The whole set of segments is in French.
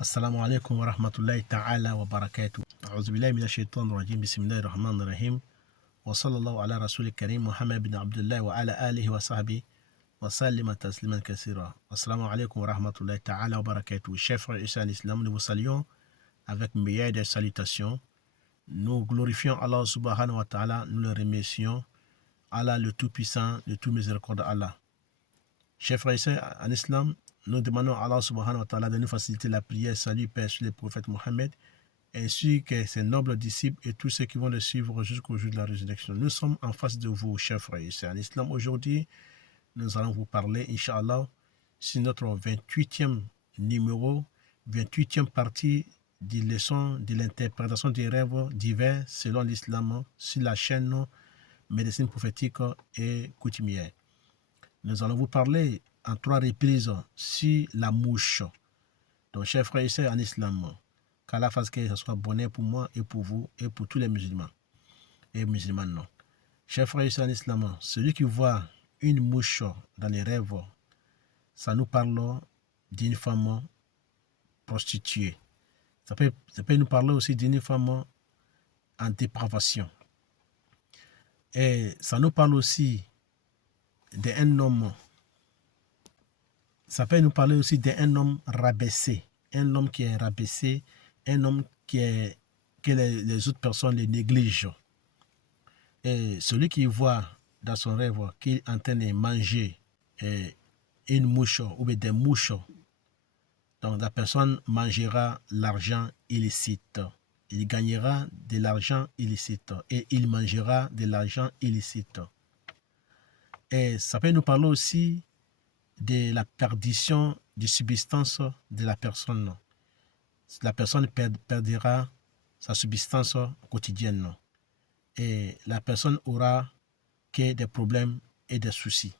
Assalamu alaikum wa rahmatullahi ta'ala wa barakatuh. A'udhu billahi minash shaitanir rajim. Bismillahir rahmanir rahim. Wa sallallahu ala rasulil karim Muhammad bin Abdullah wa ala alihi wa sahbihi wa sallima tasliman kassira. Assalamu alaikum wa rahmatullahi ta'ala wa barakatuh. Chers frères et sœurs en islam, nous vous saluons avec meilleure des salutations. Nous glorifions Allah subhanahu wa ta'ala, nous le remercions. Allah le tout-puissant, le tout miséricordieux Allah. Chers frères et sœurs en islam, nous demandons à Allah subhanahu wa ta'ala de nous faciliter la prière, salut, paix sur le prophète Mohammed, ainsi que ses nobles disciples et tous ceux qui vont le suivre jusqu'au jour de la résurrection. Nous sommes en face de vous, chers frères et sœurs en islam. Aujourd'hui, nous allons vous parler, Inch'Allah, sur notre 28e numéro, 28e partie des leçons de l'interprétation des rêves divers selon l'islam sur la chaîne Médecine prophétique et coutumière. Nous allons vous parler en 3 reprises sur la mouche. Donc, chers frères et sœurs en islam, qu'Allah fasse que ce soit bonheur pour moi et pour vous et pour tous les musulmans et musulmanes. Non. Chers frères et sœurs en islam, celui qui voit une mouche dans les rêves, ça nous parle d'une femme prostituée. Ça peut nous parler aussi d'une femme en dépravation. Et ça nous parle aussi d'un homme. Ça peut nous parler aussi d'un homme rabaissé. Un homme qui est rabaissé, un homme que les autres personnes les négligent. Et celui qui voit dans son rêve qu'il est en train de manger une mouche ou bien des mouches, donc la personne mangera l'argent illicite. Il gagnera de l'argent illicite et il mangera de l'argent illicite. Et ça peut nous parler aussi de la perdition de subsistance de la personne. La personne perdra sa subsistance quotidienne et la personne aura que des problèmes et des soucis.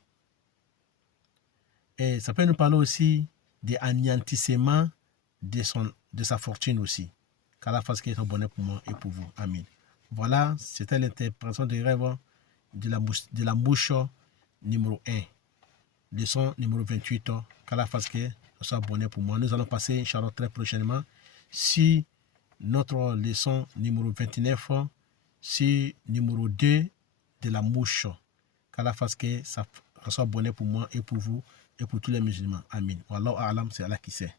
Et ça peut nous parler aussi de l'anéantissement de sa fortune aussi. Qu'Allah fasse qu'il soit bonheur pour moi et pour vous. Amen. Voilà, c'était l'interprétation des rêves de la mouche numéro 1. Leçon numéro 28. Qu'Allah fasse que ce soit bonheur pour moi. Nous allons passer, Inch'Allah, très prochainement sur notre leçon numéro 29, sur numéro 2 de la mouche. Qu'Allah fasse que ça soit bonheur pour moi et pour vous et pour tous les musulmans. Amen. Wallahu a'lam, c'est Allah qui sait.